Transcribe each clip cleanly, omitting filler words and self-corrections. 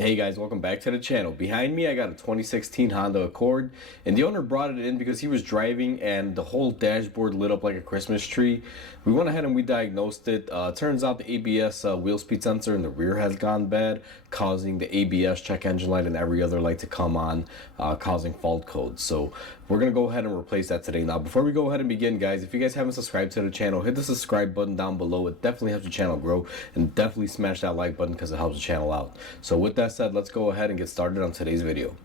Hey guys, welcome back to the channel. Behind me I got a 2016 Honda Accord, and the owner brought it in because he was driving and the whole dashboard lit up like a Christmas tree. We went ahead and we diagnosed it. Turns out the ABS wheel speed sensor in the rear has gone bad, causing the ABS check engine light and every other light to come on, causing fault codes. So we're gonna go ahead and replace that today. Now before we go ahead and begin, guys, if you guys haven't subscribed to the channel, hit the subscribe button down below. It definitely helps the channel grow, and definitely smash that like button because it helps the channel out. So with that said, let's go ahead and get started on today's video.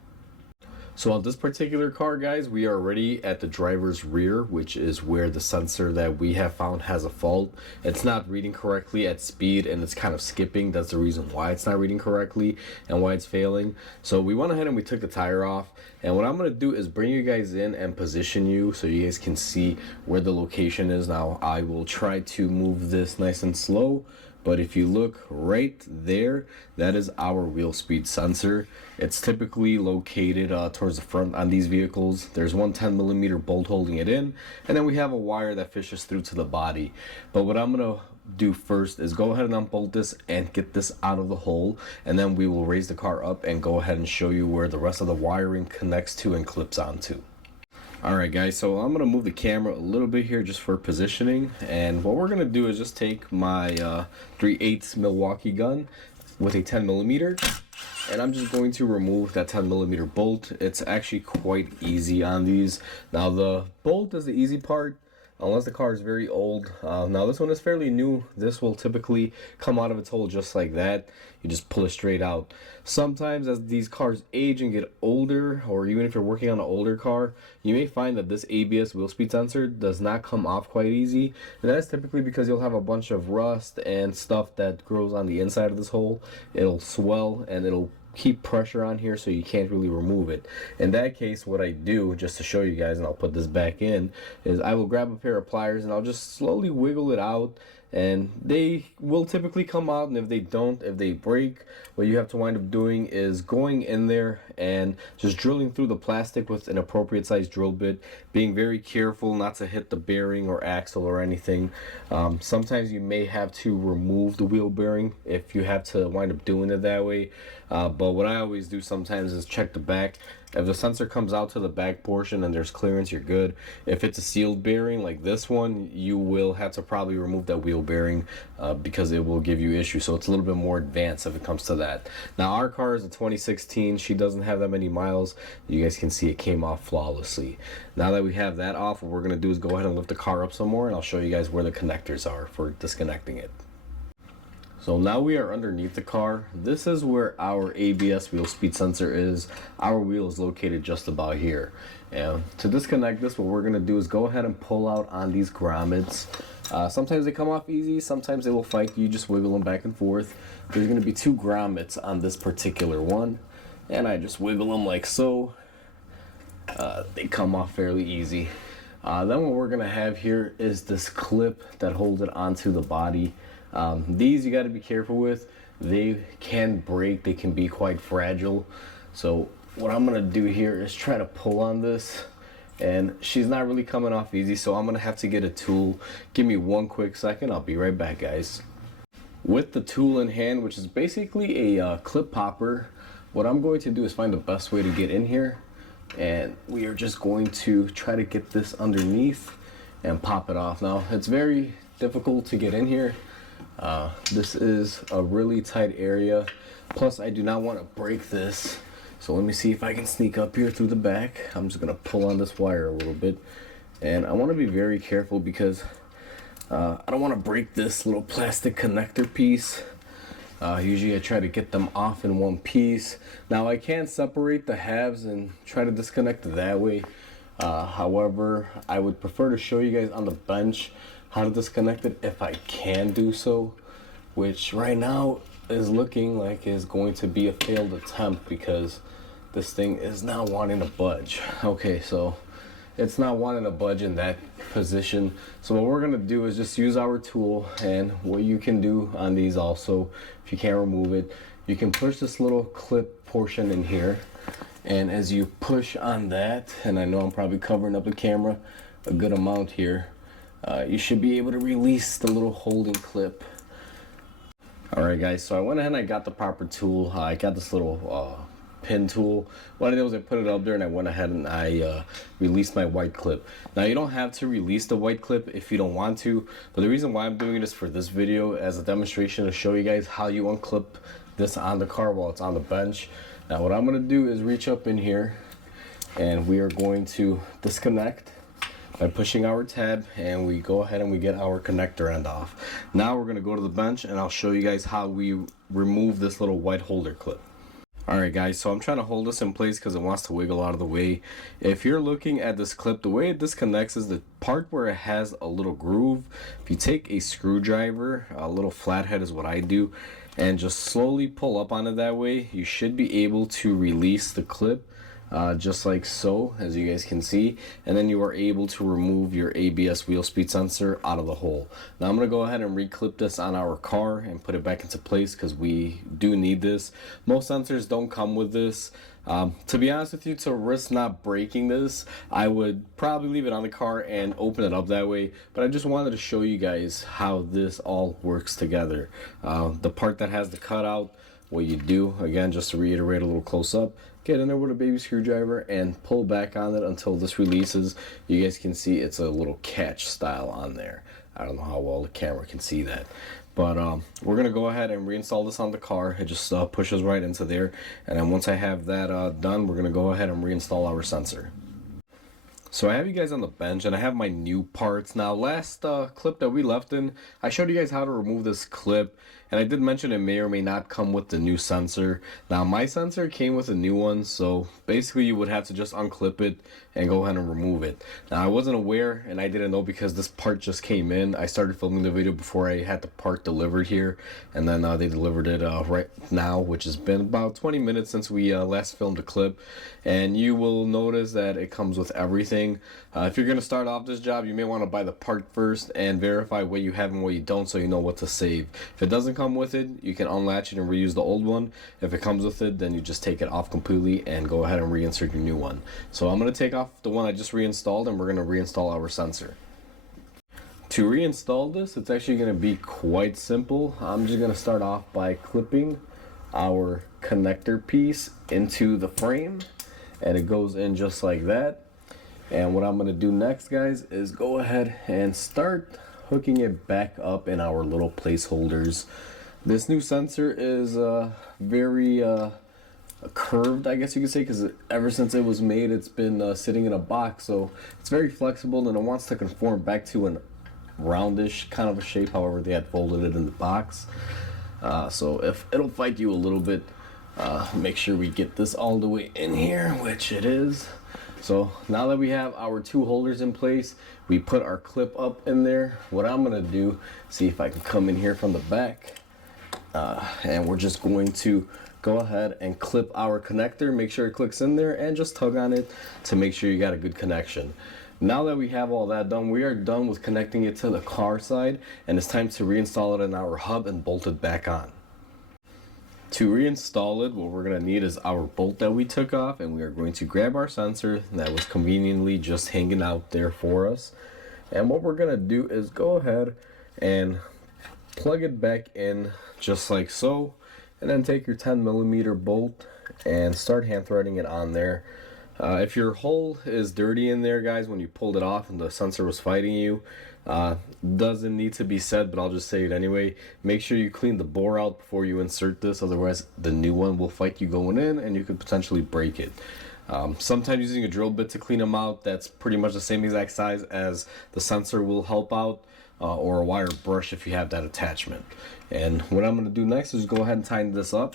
So on this particular car, guys, we are already at the driver's rear, which is where the sensor that we have found has a fault. It's not reading correctly at speed and it's kind of skipping. That's the reason why it's not reading correctly and why it's failing. So we went ahead and we took the tire off, and what I'm going to do is bring you guys in and position you so you guys can see where the location is. Now I will try to move this nice and slow, but if you look right there, that is our wheel speed sensor. It's typically located towards the front on these vehicles. There's one 10mm bolt holding it in, and then we have a wire that fishes through to the body. But what I'm gonna do first is go ahead and unbolt this and get this out of the hole, and then we will raise the car up and go ahead and show you where the rest of the wiring connects to and clips onto. Alright guys, so I'm going to move the camera a little bit here just for positioning, and what we're going to do is just take my 3/8 Milwaukee gun with a 10mm, and I'm just going to remove that 10mm bolt. It's actually quite easy on these. Now the bolt is the easy part, unless the car is very old. Now this one is fairly new. This will typically come out of its hole just like that. You just pull it straight out. Sometimes as these cars age and get older, or even if you're working on an older car, you may find that this ABS wheel speed sensor does not come off quite easy, and that's typically because you'll have a bunch of rust and stuff that grows on the inside of this hole. It'll swell and it'll keep pressure on here, so you can't really remove it. In that case, what I do, just to show you guys, and I'll put this back in, is I will grab a pair of pliers and I'll just slowly wiggle it out, and they will typically come out. And if they don't, if they break, what you have to wind up doing is going in there and just drilling through the plastic with an appropriate size drill bit, being very careful not to hit the bearing or axle or anything. Sometimes you may have to remove the wheel bearing if you have to wind up doing it that way, but what I always do sometimes is check the back. If the sensor comes out to the back portion and there's clearance, you're good. If it's a sealed bearing like this one, you will have to probably remove that wheel bearing because it will give you issues. So it's a little bit more advanced if it comes to that. Now our car is a 2016. She doesn't have that many miles. You guys can see it came off flawlessly. Now that we have that off, what we're going to do is go ahead and lift the car up some more, and I'll show you guys where the connectors are for disconnecting it. So now we are underneath the car. This is where our ABS wheel speed sensor is. Our wheel is located just about here. And to disconnect this, what we're going to do is go ahead and pull out on these grommets. Sometimes they come off easy, sometimes they will fight you. Just wiggle them back and forth. There's going to be 2 grommets on this particular one, and I just wiggle them like so. They come off fairly easy. Then what we're going to have here is this clip that holds it onto the body. These you got to be careful with. They can break, they can be quite fragile. So what I'm gonna do here is try to pull on this, and she's not really coming off easy, so I'm gonna have to get a tool. Give me one quick second, I'll be right back, guys. With the tool in hand, which is basically a clip popper, what I'm going to do is find the best way to get in here, and we are just going to try to get this underneath and pop it off. Now it's very difficult to get in here. This is a really tight area, plus I do not want to break this, so let me see if I can sneak up here through the back. I'm just gonna pull on this wire a little bit, and I want to be very careful because I don't want to break this little plastic connector piece. Usually I try to get them off in one piece. Now I can separate the halves and try to disconnect it that way. However, I would prefer to show you guys on the bench how to disconnect it if I can do so, which right now is looking like is going to be a failed attempt because this thing is not wanting to budge. Okay, so it's not wanting to budge in that position. So what we're gonna do is just use our tool, and what you can do on these also, if you can't remove it, you can push this little clip portion in here, and as you push on that, and I know I'm probably covering up the camera a good amount here, you should be able to release the little holding clip. Alright guys, so I went ahead and I got the proper tool. I got this little pin tool. What I did was I put it up there and I went ahead and I released my white clip. Now you don't have to release the white clip if you don't want to, but the reason why I'm doing this for this video as a demonstration to show you guys how you unclip this on the car while it's on the bench. Now what I'm going to do is reach up in here and we are going to disconnect by pushing our tab, and we go ahead and we get our connector end off. Now we're going to go to the bench and I'll show you guys how we remove this little white holder clip. Alright guys, so I'm trying to hold this in place because it wants to wiggle out of the way. If you're looking at this clip, the way it disconnects is the part where it has a little groove. If you take a screwdriver, a little flathead is what I do, and just slowly pull up on it that way, you should be able to release the clip. Just like so, as you guys can see, and then you are able to remove your ABS wheel speed sensor out of the hole. Now I'm going to go ahead and reclip this on our car and put it back into place because we do need this. Most sensors don't come with this. To be honest with you, to risk not breaking this, I would probably leave it on the car and open it up that way, but I just wanted to show you guys how this all works together. The part that has the cutout, what you do, again, just to reiterate a little close up, get in there with a baby screwdriver and pull back on it until this releases. You guys can see it's a little catch style on there. I don't know how well the camera can see that, but we're gonna go ahead and reinstall this on the car. It just pushes right into there, and then once I have that done, we're gonna go ahead and reinstall our sensor. So I have you guys on the bench and I have my new parts. Now last clip that we left in, I showed you guys how to remove this clip, and I did mention it may or may not come with the new sensor. Now my sensor came with a new one, so basically you would have to just unclip it and go ahead and remove it. Now I wasn't aware and I didn't know because this part just came in. I started filming the video before I had the part delivered here, and then they delivered it right now, which has been about 20 minutes since we last filmed a clip, and you will notice that it comes with everything. If you're going to start off this job, you may want to buy the part first and verify what you have and what you don't so you know what to save. If it doesn't come with it, you can unlatch it and reuse the old one. If it comes with it, then you just take it off completely and go ahead and reinsert your new one. So I'm going to take off the one I just reinstalled and we're going to reinstall our sensor. To reinstall this, it's actually going to be quite simple. I'm just going to start off by clipping our connector piece into the frame, and it goes in just like that. And what I'm going to do next, guys, is go ahead and start hooking it back up in our little placeholders. This new sensor is very curved, I guess you could say, because ever since it was made, it's been sitting in a box, so it's very flexible and it wants to conform back to an roundish kind of a shape, however they had folded it in the box. So if it'll fight you a little bit, make sure we get this all the way in here, which it is. So now that we have our two holders in place, we put our clip up in there. What I'm gonna do, see if I can come in here from the back, and we're just going to go ahead and clip our connector, make sure it clicks in there, and just tug on it to make sure you got a good connection. Now that we have all that done, we are done with connecting it to the car side, and it's time to reinstall it in our hub and bolt it back on. To reinstall it, what we're going to need is our bolt that we took off, and we are going to grab our sensor that was conveniently just hanging out there for us. And what we're going to do is go ahead and plug it back in just like so, and then take your 10mm bolt and start hand threading it on there. If your hole is dirty in there, guys, when you pulled it off and the sensor was fighting you, doesn't need to be said, but I'll just say it anyway. Make sure you clean the bore out before you insert this, otherwise the new one will fight you going in and you could potentially break it. Sometimes using a drill bit to clean them out, that's pretty much the same exact size as the sensor, will help out, or a wire brush if you have that attachment. And what I'm going to do next is go ahead and tighten this up.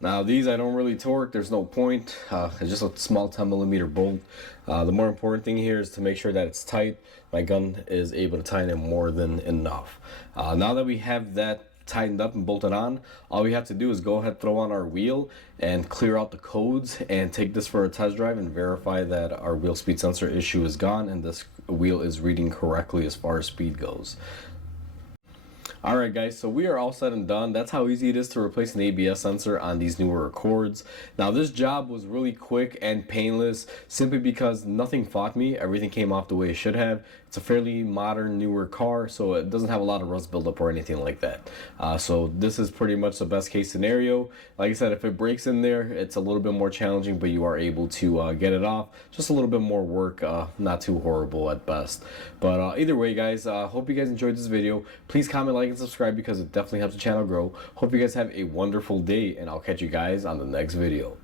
Now these I don't really torque, there's no point, it's just a small 10mm bolt. The more important thing here is to make sure that it's tight. My gun is able to tighten it more than enough. Now that we have that tightened up and bolted on, all we have to do is go ahead, throw on our wheel and clear out the codes and take this for a test drive and verify that our wheel speed sensor issue is gone and this wheel is reading correctly as far as speed goes. Alright guys, so we are all said and done. That's how easy it is to replace an ABS sensor on these newer Accords. Now this job was really quick and painless simply because nothing fought me. Everything came off the way it should have. It's a fairly modern, newer car, so it doesn't have a lot of rust buildup or anything like that. So this is pretty much the best case scenario. Like I said, if it breaks in there, it's a little bit more challenging, but you are able to get it off. Just a little bit more work, not too horrible at best. But either way guys, hope you guys enjoyed this video. Please comment, like, and subscribe because it definitely helps the channel grow. Hope you guys have a wonderful day, and I'll catch you guys on the next video.